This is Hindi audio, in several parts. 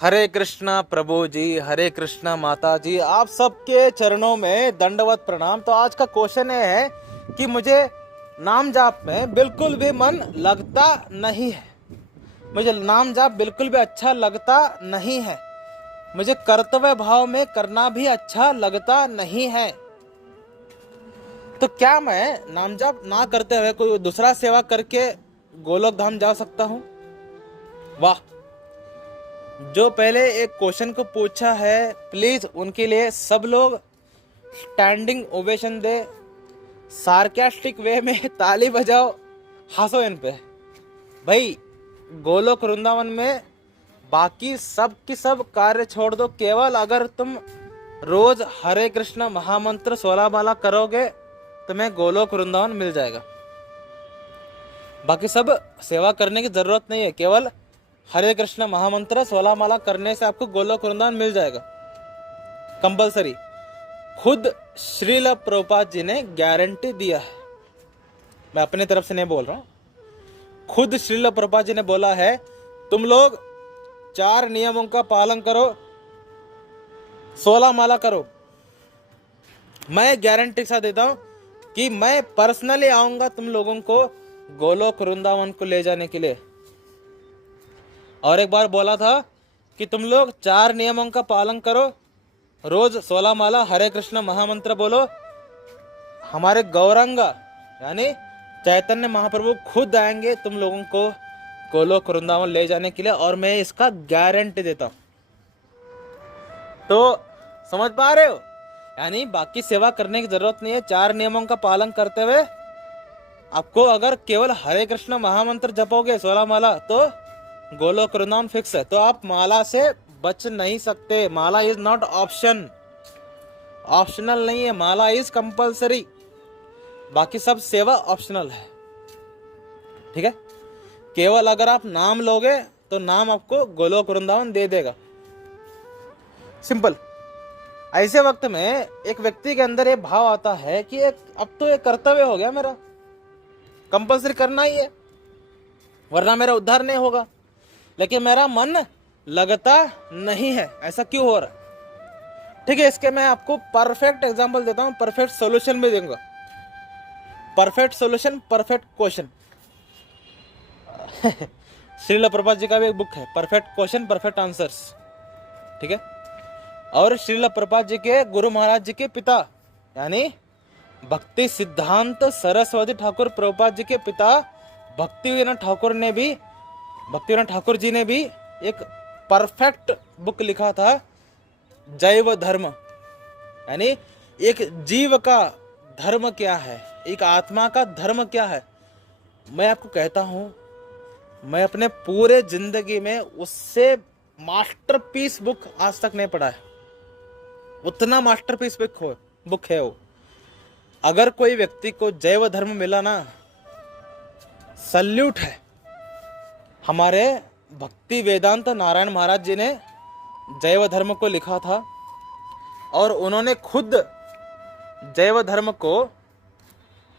हरे कृष्णा प्रभु जी, हरे कृष्णा माता जी, आप सबके चरणों में दंडवत प्रणाम। तो आज का क्वेश्चन ये है कि मुझे नाम जाप में बिल्कुल भी मन लगता नहीं है। मुझे नाम जाप बिल्कुल भी अच्छा लगता नहीं है। मुझे कर्तव्य भाव में करना भी अच्छा लगता नहीं है। तो क्या मैं नाम जाप ना करते हुए कोई दूसरा सेवा करके गोलोक धाम जा सकता हूँ? वाह! जो पहले एक क्वेश्चन को पूछा है, प्लीज उनके लिए सब लोग स्टैंडिंग ओवेशन दे, सार्केस्टिक वे में ताली बजाओ, हंसो इन पे। भाई, गोलोक वृंदावन में बाकी सब की सब कार्य छोड़ दो, केवल अगर तुम रोज हरे कृष्ण महामंत्र 16 माला करोगे तुम्हें गोलोक वृंदावन मिल जाएगा। बाकी सब सेवा करने की जरूरत नहीं है, केवल हरे कृष्ण महामंत्र 16 माला करने से आपको गोलोक वृंदावन मिल जाएगा, कंपलसरी। खुद श्रील प्रभुपाद जी ने गारंटी दिया है, मैं अपने तरफ से नहीं बोल रहा हूं। खुद श्रील प्रभुपाद जी ने बोला है, तुम लोग 4 नियमों का पालन करो, 16 माला करो। मैं गारंटी के साथ देता हूं कि मैं पर्सनली आऊंगा तुम लोगों को गोलोक वृंदावन को ले जाने के लिए। और एक बार बोला था कि तुम लोग 4 नियमों का पालन करो, रोज 16 माला हरे कृष्ण महामंत्र बोलो। हमारे गौरंगा यानी चैतन्य महाप्रभु खुद आएंगे तुम लोगों को गोलोक वृंदावन ले जाने के लिए, और मैं इसका गारंटी देता हूं। तो समझ पा रहे हो? यानी बाकी सेवा करने की जरूरत नहीं है। 4 नियमों का पालन करते हुए आपको अगर केवल हरे कृष्ण महामंत्र जपोगे 16 माला तो गोलोक वृंदावन फिक्स है। तो आप माला से बच नहीं सकते। माला इज नॉट ऑप्शन, ऑप्शनल नहीं है, माला इज कंपलसरी। बाकी सब सेवा ऑप्शनल है, ठीक है। केवल अगर आप नाम लोगे तो नाम आपको गोलोक वृंदावन दे देगा, सिंपल। ऐसे वक्त में एक व्यक्ति के अंदर ये भाव आता है कि अब तो ये कर्तव्य हो गया मेरा, कंपलसरी करना ही है वरना मेरा उद्धार नहीं होगा, लेकिन मेरा मन लगता नहीं है। ऐसा क्यों हो रहा है? ठीक है, इसके मैं आपको परफेक्ट एग्जांपल देता हूं, परफेक्ट सॉल्यूशन भी दूंगा। Perfect solution, perfect question. Srila Prabhupada ji का भी एक बुक है, परफेक्ट क्वेश्चन परफेक्ट आंसर्स, ठीक है। और श्रील प्रभुपाद जी के गुरु महाराज जी के पिता यानी भक्ति सिद्धांत सरस्वती ठाकुर प्रभुपाद जी के पिता भक्तिविनोद ठाकुर जी ने भी एक परफेक्ट बुक लिखा था, जैव धर्म। यानी एक जीव का धर्म क्या है, एक आत्मा का धर्म क्या है। मैं आपको कहता हूं, मैं अपने पूरे जिंदगी में उससे मास्टरपीस बुक आज तक नहीं पढ़ा है। उतना मास्टरपीस बुक है वो। अगर कोई व्यक्ति को जैव धर्म मिला ना, सल्यूट है। हमारे भक्ति वेदांत नारायण महाराज जी ने जैव धर्म को लिखा था और उन्होंने खुद जैव धर्म को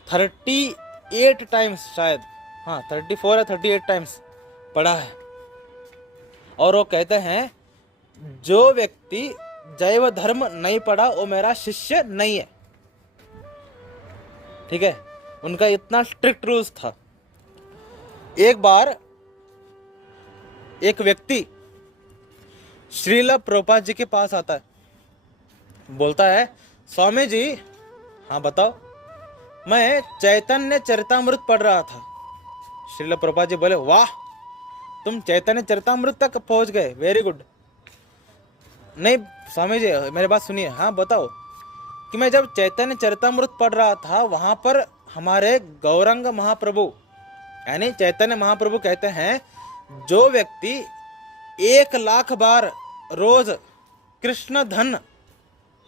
38 टाइम्स, शायद 34 या 38 टाइम्स पढ़ा है। और वो कहते हैं जो व्यक्ति जैव धर्म नहीं पढ़ा वो मेरा शिष्य नहीं है, ठीक है। उनका इतना स्ट्रिक्ट रूल्स था। एक बार एक व्यक्ति श्रील प्रभुपाद जी के पास आता है, बोलता है, स्वामी जी, हाँ बताओ। मैं चैतन्य चरितामृत पढ़ रहा था। श्रील प्रभुपाद जी बोले, वाह, तुम चैतन्य चरितामृत तक पहुंच गए, वेरी गुड। नहीं स्वामी जी, मेरी बात सुनिए, हाँ बताओ। कि मैं जब चैतन्य चरितामृत पढ़ रहा था वहां पर हमारे गौरंग महाप्रभु यानी चैतन्य महाप्रभु कहते हैं, जो व्यक्ति 1 लाख बार रोज कृष्ण धन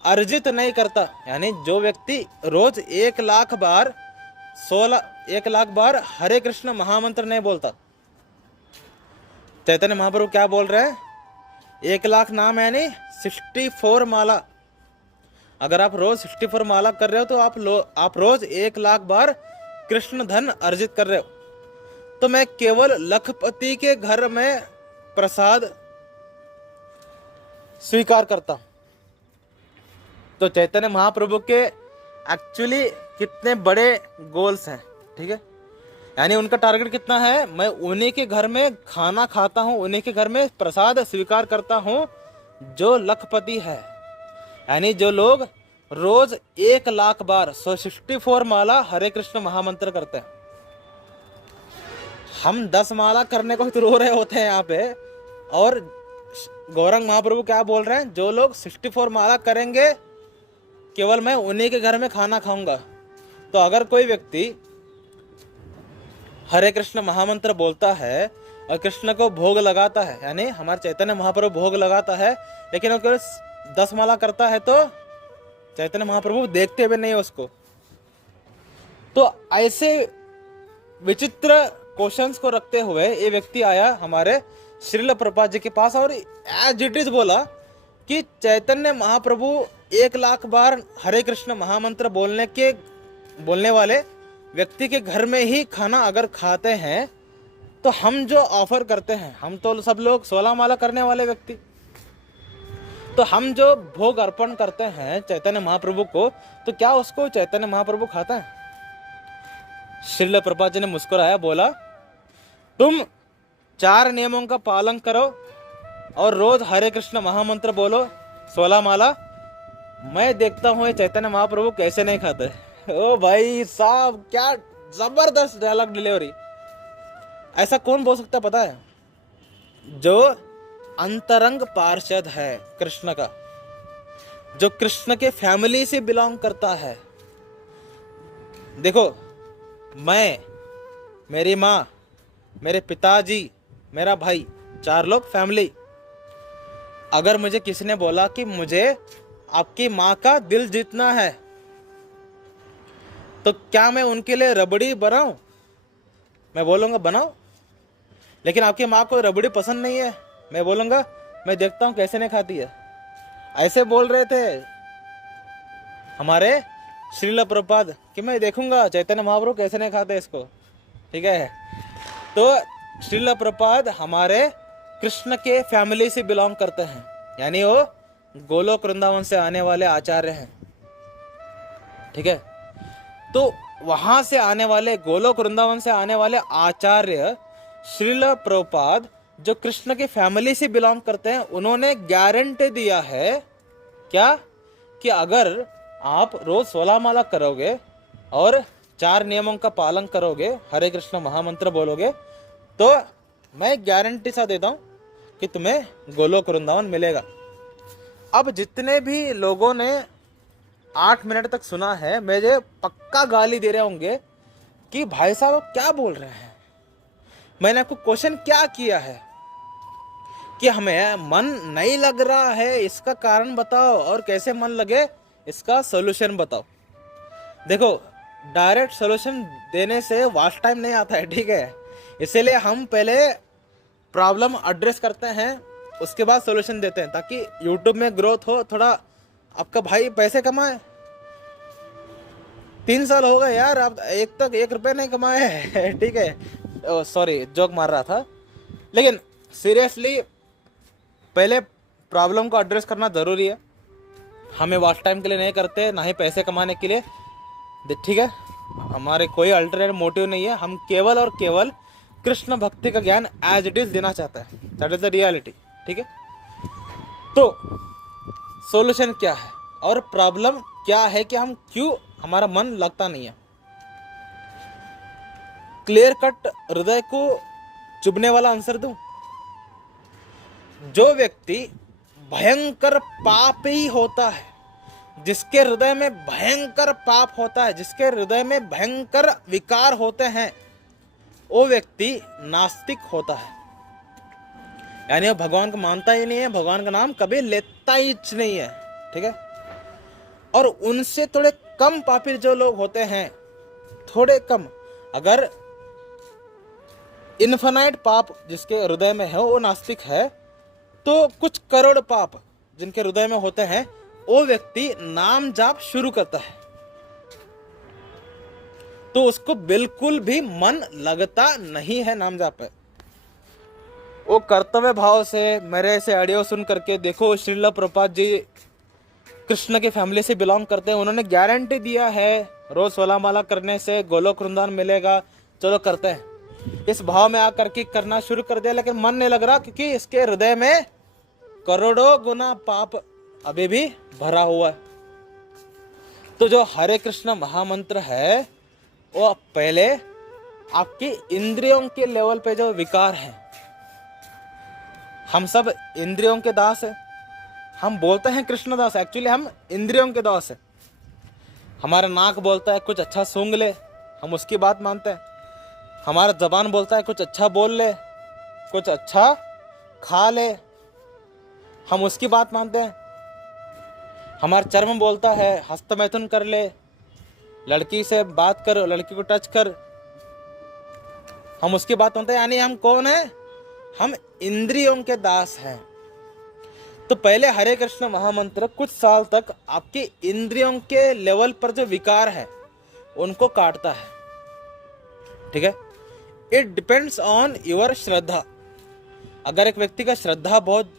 अर्जित नहीं करता, यानी जो व्यक्ति रोज 1 लाख बार 1 लाख बार हरे कृष्ण महामंत्र नहीं बोलता। चैतन्य महाप्रभु क्या बोल रहे हैं? 1 लाख नाम यानी 64 माला। अगर आप रोज 64 माला कर रहे हो तो आप रोज 1 लाख बार कृष्ण धन अर्जित कर रहे हो। तो मैं केवल लखपति के घर में प्रसाद स्वीकार करता हूं। तो चैतन्य महाप्रभु के एक्चुअली कितने बड़े गोल्स हैं, ठीक है। यानी उनका टारगेट कितना है, मैं उन्हीं के घर में खाना खाता हूं, उन्हीं के घर में प्रसाद स्वीकार करता हूं जो लखपति है। यानी जो लोग रोज 1,00,000 बार 164 माला हरे कृष्ण महामंत्र करते हैं। हम 10 माला करने को तो रो रहे होते हैं यहाँ पे, और गौरंग महाप्रभु क्या बोल रहे हैं, जो लोग 64 माला करेंगे केवल मैं उन्हीं के घर में खाना खाऊंगा। तो अगर कोई व्यक्ति हरे कृष्ण महामंत्र बोलता है और कृष्ण को भोग लगाता है, यानी हमारे चैतन्य महाप्रभु भोग लगाता है, लेकिन अगर 10 माला करता है तो चैतन्य महाप्रभु देखते भी नहीं उसको। तो ऐसे विचित्र क्वेश्चंस को रखते हुए ये व्यक्ति आया हमारे श्रील प्रभुपाद जी के पास और एज इट इज बोला कि चैतन्य महाप्रभु 1,00,000 बार हरे कृष्ण महामंत्र बोलने वाले व्यक्ति के घर में ही खाना अगर खाते हैं तो हम जो ऑफर करते हैं, हम तो सब लोग 16 माला करने वाले व्यक्ति, तो हम जो भोग अर्पण करते हैं चैतन्य महाप्रभु को, तो क्या उसको चैतन्य महाप्रभु खाता है? श्रील प्रभुपाद जी ने मुस्कुराया, बोला तुम 4 नियमों का पालन करो और रोज हरे कृष्ण महामंत्र बोलो 16 माला, मैं देखता हूँ ये चैतन्य महाप्रभु कैसे नहीं खाते। ओ भाई साहब, क्या जबरदस्त डायलॉग डिलीवरी। ऐसा कौन बोल सकता पता है? जो अंतरंग पार्षद है कृष्ण का, जो कृष्ण के फैमिली से बिलोंग करता है। देखो, मैं, मेरी माँ, मेरे पिताजी, मेरा भाई, 4 लोग फैमिली। अगर मुझे किसी ने बोला कि मुझे आपकी माँ का दिल जीतना है, तो क्या मैं उनके लिए रबड़ी बनाऊं? मैं बोलूँगा बनाओ। लेकिन आपकी माँ को रबड़ी पसंद नहीं है, मैं बोलूँगा मैं देखता हूँ कैसे नहीं खाती है। ऐसे बोल रहे थे हमारे श्रील प्रभुपाद कि मैं देखूंगा चैतन्य महाप्रभु कैसे नहीं खाते इसको, ठीक है। तो श्रील प्रभुपाद हमारे कृष्ण के फैमिली से बिलोंग करते हैं, यानी वो गोलोक वृंदावन से आने वाले आचार्य हैं, ठीक है। तो वहां से आने वाले, गोलोक वृंदावन से आने वाले आचार्य श्रील प्रभुपाद जो कृष्ण के फैमिली से बिलोंग करते हैं, उन्होंने गारंटी दिया है क्या, कि अगर आप रोज 16 माला करोगे और 4 नियमों का पालन करोगे, हरे कृष्ण महामंत्र बोलोगे, तो मैं गारंटी सा देता हूं कि तुम्हें गोलोक वृंदावन मिलेगा। अब जितने भी लोगों ने 8 मिनट तक सुना है, मुझे पक्का गाली दे रहे होंगे कि भाई साहब आप क्या बोल रहे हैं, मैंने आपको क्वेश्चन क्या किया है कि हमें मन नहीं लग रहा है, इसका कारण बताओ, और कैसे मन लगे इसका सोल्यूशन बताओ। देखो, डायरेक्ट सोल्यूशन देने से वास्ट टाइम नहीं आता है, ठीक है। इसीलिए हम पहले प्रॉब्लम एड्रेस करते हैं, उसके बाद सोल्यूशन देते हैं, ताकि यूट्यूब में ग्रोथ हो, थोड़ा आपका भाई पैसे कमाए। 3 साल हो गए यार, आप एक रुपये नहीं कमाए हैं, ठीक है। सॉरी, जोक मार रहा था। लेकिन सीरियसली पहले प्रॉब्लम को एड्रेस करना ज़रूरी है। हमें वास्ट टाइम के लिए नहीं करते, ना ही पैसे कमाने के लिए, ठीक है। हमारे कोई अल्टरनेट मोटिव नहीं है, हम केवल और केवल कृष्ण भक्ति का ज्ञान एज इट इज देना चाहता है, दैट इज द रियलिटी, ठीक है। तो सॉल्यूशन क्या है और प्रॉब्लम क्या है कि हम क्यों हमारा मन लगता नहीं है? क्लियर कट हृदय को चुभने वाला आंसर दूं, जो व्यक्ति भयंकर पापी होता है, जिसके हृदय में भयंकर पाप होता है, जिसके हृदय में भयंकर विकार होते हैं, वो व्यक्ति नास्तिक होता है। यानी वो भगवान को मानता ही नहीं है, भगवान का नाम कभी लेता ही नहीं है, ठीक है। और उनसे थोड़े कम पापी जो लोग होते हैं, थोड़े कम, अगर इन्फिनाइट पाप जिसके हृदय में है वो नास्तिक है, तो कुछ करोड़ पाप जिनके हृदय में होते हैं, वो व्यक्ति नाम जाप शुरू करता है तो उसको बिल्कुल भी मन लगता नहीं है नाम जाप पे। वो कर्तव्य भाव से मेरे से ऑडियो सुन करके, देखो श्रील प्रभुपाद जी कृष्ण की फैमिली से बिलोंग करते हैं, उन्होंने गारंटी दिया है रोज 16 माला करने से गोलोक वृंदावन मिलेगा, चलो करते हैं। इस भाव में आकर के करना शुरू कर दिया, लेकिन मन नहीं लग रहा क्योंकि इसके हृदय में करोड़ों गुना पाप अभी भी भरा हुआ है। तो जो हरे कृष्ण महामंत्र है वो पहले आपकी इंद्रियों के लेवल पे जो विकार है, हम सब इंद्रियों के दास है। हम बोलते हैं कृष्ण दास, एक्चुअली हम इंद्रियों के दास है। हमारा नाक बोलता है कुछ अच्छा सूंघ ले, हम उसकी बात मानते हैं। हमारा जबान बोलता है कुछ अच्छा बोल ले, कुछ अच्छा खा ले, हम उसकी बात मानते हैं। हमारा चर्म बोलता है हस्तमैथुन कर ले, लड़की से बात कर, लड़की को टच कर, हम उसकी बात मानते हैं। यानी हम कौन है? हम इंद्रियों के दास हैं। तो पहले हरे कृष्ण महामंत्र कुछ साल तक आपके इंद्रियों के लेवल पर जो विकार है उनको काटता है, ठीक है। इट डिपेंड्स ऑन योर श्रद्धा। अगर एक व्यक्ति का श्रद्धा बहुत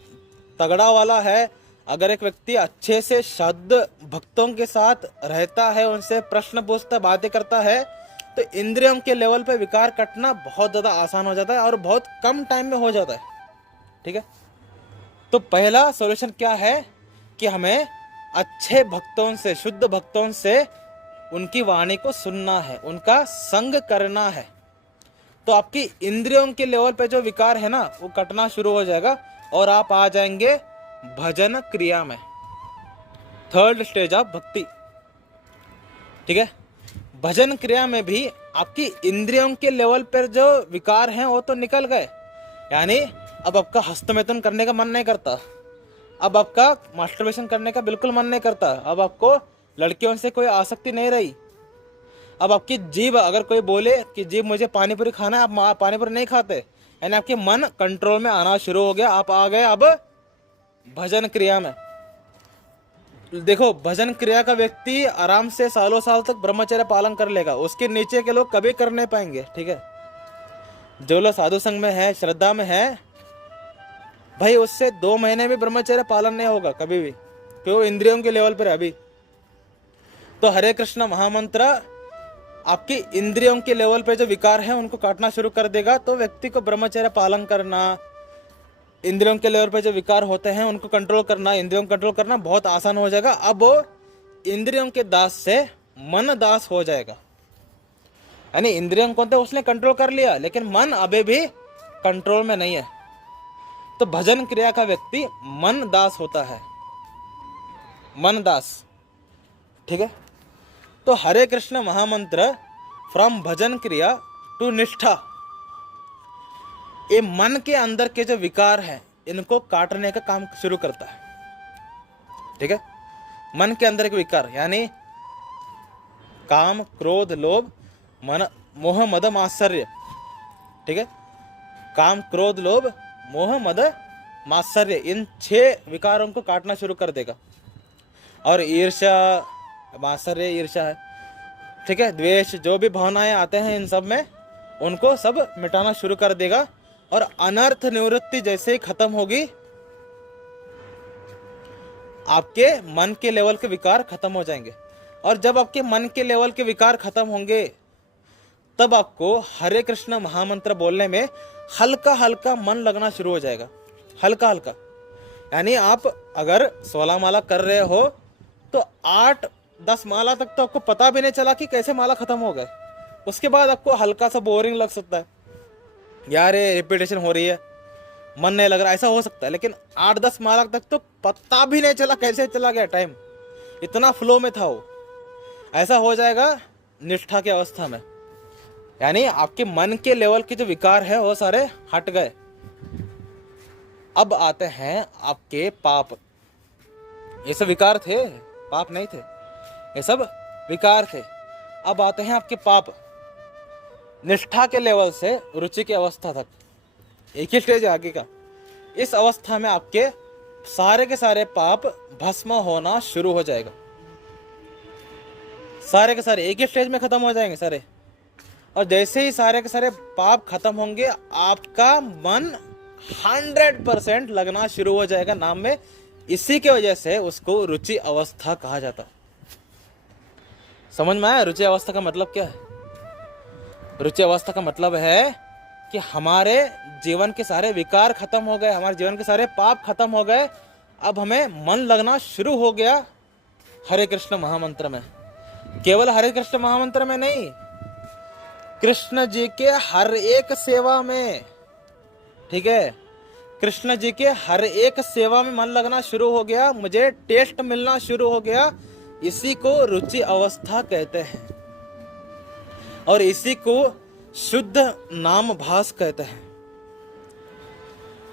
तगड़ा वाला है, अगर एक व्यक्ति अच्छे से शुद्ध भक्तों के साथ रहता है, उनसे प्रश्न पूछता, बातें करता है, तो इंद्रियों के लेवल पे विकार कटना बहुत ज़्यादा आसान हो जाता है और बहुत कम टाइम में हो जाता है, ठीक है। तो पहला सॉल्यूशन क्या है कि हमें अच्छे भक्तों से, शुद्ध भक्तों से उनकी वाणी को सुनना है, उनका संग करना है। तो आपकी इंद्रियों के लेवल पे जो विकार है ना वो कटना शुरू हो जाएगा और आप आ जाएंगे भजन क्रिया में, थर्ड स्टेज ऑफ भक्ति, ठीक है। भजन क्रिया में भी आपकी इंद्रियों के लेवल पर जो विकार हैं वो तो निकल गए। यानी अब आपका हस्तमैथुन करने का मन नहीं करता, अब आपका मास्टरबेशन करने का बिल्कुल मन नहीं करता, अब आपको लड़कियों से कोई आसक्ति नहीं रही। अब आपकी जीभ, अगर कोई बोले कि जीभ मुझे पानीपुरी खाना है, आप पानीपुरी नहीं खाते, यानी आपके मन कंट्रोल में आना शुरू हो गया। आप आ गए अब भजन क्रिया में। देखो भजन क्रिया का व्यक्ति आराम से सालों साल तक ब्रह्मचर्य पालन कर लेगा, उसके नीचे के लोग कभी कर नहीं पाएंगे, ठीक है। जो लोग साधु संघ में है, श्रद्धा में है, भाई उससे 2 महीने में ब्रह्मचर्य पालन नहीं होगा कभी भी, क्यों? इंद्रियों के लेवल पर है अभी। तो हरे कृष्ण महामंत्र आपकी इंद्रियों के लेवल पे जो विकार है उनको काटना शुरू कर देगा। तो व्यक्ति को ब्रह्मचर्य पालन करना, इंद्रियों के लेवल पे जो विकार होते हैं उनको कंट्रोल करना, इंद्रियों को कंट्रोल करना बहुत आसान हो जाएगा। अब वो इंद्रियों के दास से मन दास हो जाएगा। यानी इंद्रियों को तो उसने कंट्रोल कर लिया, लेकिन मन अभी भी कंट्रोल में नहीं है। तो भजन क्रिया का व्यक्ति मन दास होता है, मन दास, ठीक है। तो हरे कृष्ण महामंत्र फ्रॉम भजन क्रिया टू निष्ठा, ये मन के अंदर के जो विकार है इनको काटने का काम शुरू करता है, ठीक है। मन के अंदर के विकार यानी काम, क्रोध, लोभ, मन, मोह, मद, मात्सर्य, ठीक है। काम, क्रोध, लोभ, मोह, मद, मात्सर्य, इन 6 विकारों को काटना शुरू कर देगा। और ईर्ष्या, मात्सर्य ईर्ष्या है, ठीक है, द्वेष, जो भी भावनाएं आते हैं इन सब में उनको सब मिटाना शुरू कर देगा। और अनर्थ निवृत्ति जैसे ही खत्म होगी, आपके मन के लेवल के विकार खत्म हो जाएंगे। और जब आपके मन के लेवल के विकार खत्म होंगे तब आपको हरे कृष्ण महामंत्र बोलने में हल्का हल्का मन लगना शुरू हो जाएगा, हल्का हल्का। यानी आप अगर 16 माला कर रहे हो तो 8-10 माला तक तो आपको पता भी नहीं चला कि कैसे माला खत्म हो गए। उसके बाद आपको हल्का सा बोरिंग लग सकता है, यार ये रिपीटेशन हो रही है, मन नहीं लग रहा, ऐसा हो सकता है। लेकिन 8-10 माला तक तो पता भी नहीं चला कैसे चला गया टाइम, इतना फ्लो में था वो। ऐसा हो जाएगा निष्ठा की अवस्था में, यानी आपके मन के लेवल के जो विकार है वो सारे हट गए। अब आते हैं आपके पाप। ये सब विकार थे, पाप नहीं थे, ये सब विकार थे। अब आते हैं आपके पाप, निष्ठा के लेवल से रुचि की अवस्था तक, एक ही स्टेज आगे का। इस अवस्था में आपके सारे के सारे पाप भस्म होना शुरू हो जाएगा, सारे के सारे एक ही स्टेज में खत्म हो जाएंगे सारे। और जैसे ही सारे के सारे पाप खत्म होंगे, आपका मन 100% लगना शुरू हो जाएगा नाम में। इसी के वजह से उसको रुचि अवस्था कहा जाता है। समझ में आया रुचि अवस्था का मतलब क्या है? रुचि अवस्था का मतलब है कि हमारे जीवन के सारे विकार खत्म हो गए, हमारे जीवन के सारे पाप खत्म हो गए, अब हमें मन लगना शुरू हो गया हरे कृष्ण महामंत्र में। केवल हरे कृष्ण महामंत्र में नहीं, कृष्ण जी के हर एक सेवा में, ठीक है, कृष्ण जी के हर एक सेवा में मन लगना शुरू हो गया, मुझे टेस्ट मिलना शुरू हो गया। इसी को रुचि अवस्था कहते हैं और इसी को शुद्ध नाम भास कहते हैं।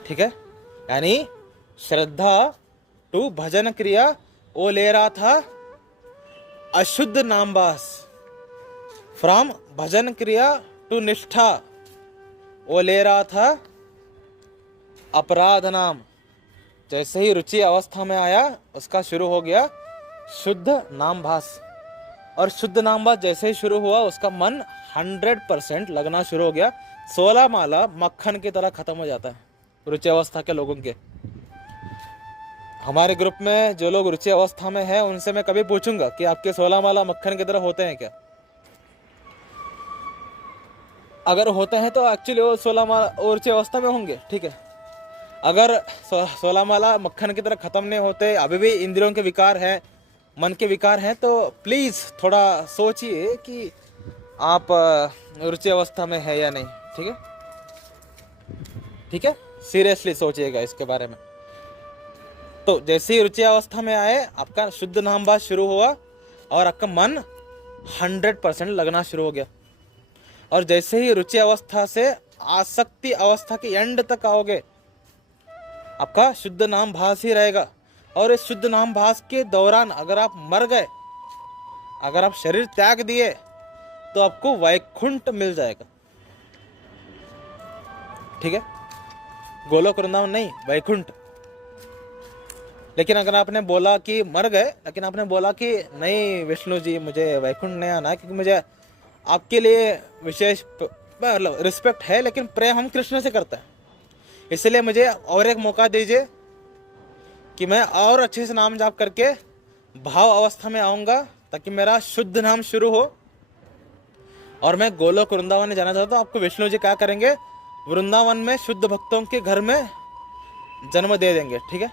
ठीक है, यानी श्रद्धा टू भजन क्रिया वो ले रहा था अशुद्ध नामभास, फ्रॉम भजन क्रिया टू निष्ठा वो ले रहा था अपराध नाम। जैसे ही रुचि अवस्था में आया उसका शुरू हो गया शुद्ध नामभास, और शुद्ध नामभास जैसे ही शुरू हुआ उसका मन 100% लगना शुरू हो गया। 16 माला मक्खन की तरह खत्म हो जाता है रुचि अवस्था के लोगों के। हमारे ग्रुप में जो लोग रुचि अवस्था में हैं उनसे मैं कभी पूछूंगा कि आपके 16 माला मक्खन की तरह होते हैं क्या? अगर होते हैं तो एक्चुअली वो 16 माला रुचि अवस्था में होंगे। ठीक है, अगर 16 माला मक्खन की तरह खत्म नहीं होते, अभी भी इंद्रियों के विकार हैं, मन के विकार हैं, तो प्लीज थोड़ा सोचिए कि आप रुचि अवस्था में है या नहीं। ठीक है, ठीक है, सीरियसली सोचिएगा इसके बारे में। तो जैसे ही रुचि अवस्था में आए आपका शुद्ध नामभास शुरू हुआ और आपका मन 100% लगना शुरू हो गया। और जैसे ही रुचि अवस्था से आसक्ति अवस्था के एंड तक आओगे आपका शुद्ध नाम भास ही रहेगा। और इस शुद्ध नाम भास के दौरान अगर आप मर गए, अगर आप शरीर त्याग दिए, तो आपको वैकुंठ मिल जाएगा। ठीक है, गोलोक वृंदावन नहीं, वैकुंठ। लेकिन अगर आपने बोला कि मर गए, लेकिन आपने बोला कि नहीं विष्णु जी मुझे वैकुंठ नहीं आना है क्योंकि मुझे आपके लिए विशेष मतलब रिस्पेक्ट है, लेकिन प्रेम हम कृष्ण से करते हैं, इसलिए मुझे और एक मौका दीजिए कि मैं और अच्छे से नाम जाप करके भाव अवस्था में आऊँगा ताकि मेरा शुद्ध नाम शुरू हो और मैं गोलोक वृंदावन जाना चाहता हूँ। आपको विष्णु जी क्या करेंगे, वृंदावन में शुद्ध भक्तों के घर में जन्म दे देंगे। ठीक है,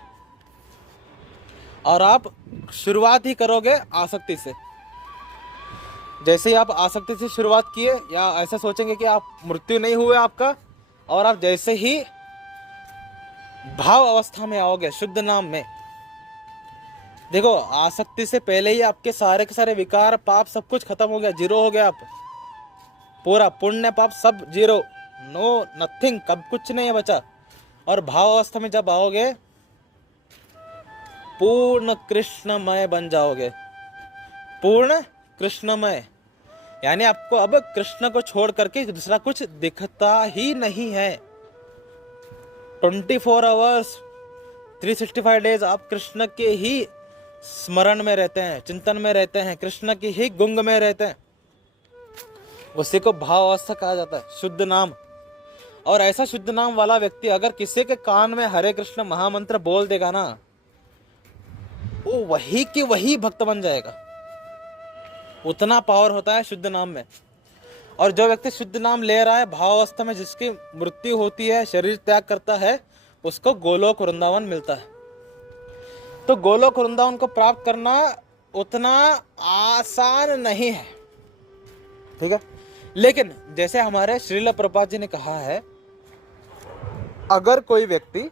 और आप शुरुआत ही करोगे आसक्ति से। जैसे ही आप आसक्ति से शुरुआत किए, या ऐसा सोचेंगे कि आप मृत्यु नहीं हुए आपका, और आप जैसे ही भाव अवस्था में आओगे शुद्ध नाम में, देखो आसक्ति से पहले ही आपके सारे के सारे विकार पाप सब कुछ खत्म हो गया, जीरो हो गया। आप पूरा पुण्य पाप सब जीरो, नो नथिंग, कब कुछ नहीं है बचा। और भाव अवस्था में जब आओगे पूर्ण कृष्णमय बन जाओगे, पूर्ण कृष्णमय, यानी आपको अब कृष्ण को छोड़ करके दूसरा कुछ दिखता ही नहीं है। 24 आवर्स 365 डेज आप कृष्ण के ही स्मरण में रहते हैं, चिंतन में रहते हैं, कृष्ण की ही गुंग में रहते हैं। उसी को भाव अवस्था कहा जाता है, शुद्ध नाम। और ऐसा शुद्ध नाम वाला व्यक्ति अगर किसी के कान में हरे कृष्ण महामंत्र बोल देगा ना, वो वही की वही भक्त बन जाएगा। उतना पावर होता है शुद्ध नाम में। और जो व्यक्ति शुद्ध नाम ले रहा है भाव अवस्था में, जिसकी मृत्यु होती है, शरीर त्याग करता है, उसको गोलोक वृंदावन मिलता है। तो गोलोक वृंदावन को प्राप्त करना उतना आसान नहीं है। ठीक है, लेकिन जैसे हमारे श्रील प्रभुपाद जी ने कहा है, अगर कोई व्यक्ति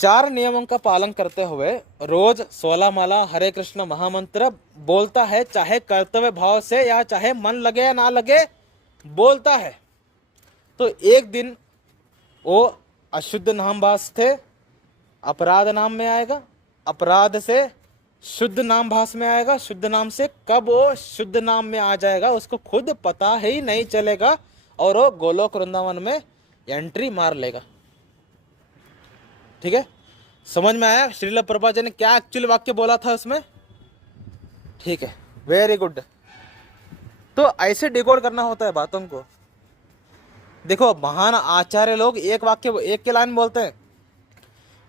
4 नियमों का पालन करते हुए रोज 16 माला हरे कृष्ण महामंत्र बोलता है, चाहे कर्तव्य भाव से या चाहे मन लगे या ना लगे बोलता है, तो एक दिन वो अशुद्ध नामभास थे अपराध नाम में आएगा, अपराध से शुद्ध नाम भास में आएगा, शुद्ध नाम से कब वो शुद्ध नाम में आ जाएगा उसको खुद पता ही नहीं चलेगा, और वो गोलोक वृंदावन में एंट्री मार लेगा। ठीक है, समझ में आया श्रील प्रभुपाद जी ने क्या एक्चुअली वाक्य बोला था उसमें? ठीक है, वेरी गुड। तो ऐसे डिकोड करना होता है बातों को। देखो महान आचार्य लोग एक वाक्य एक के लाइन बोलते हैं,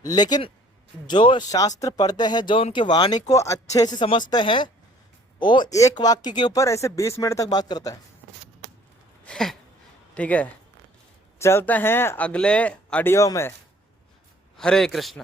लेकिन जो शास्त्र पढ़ते हैं, जो उनकी वाणी को अच्छे से समझते हैं, वो एक वाक्य के ऊपर ऐसे 20 मिनट तक बात करता है। ठीक है, चलते हैं अगले ऑडियो में। हरे कृष्ण।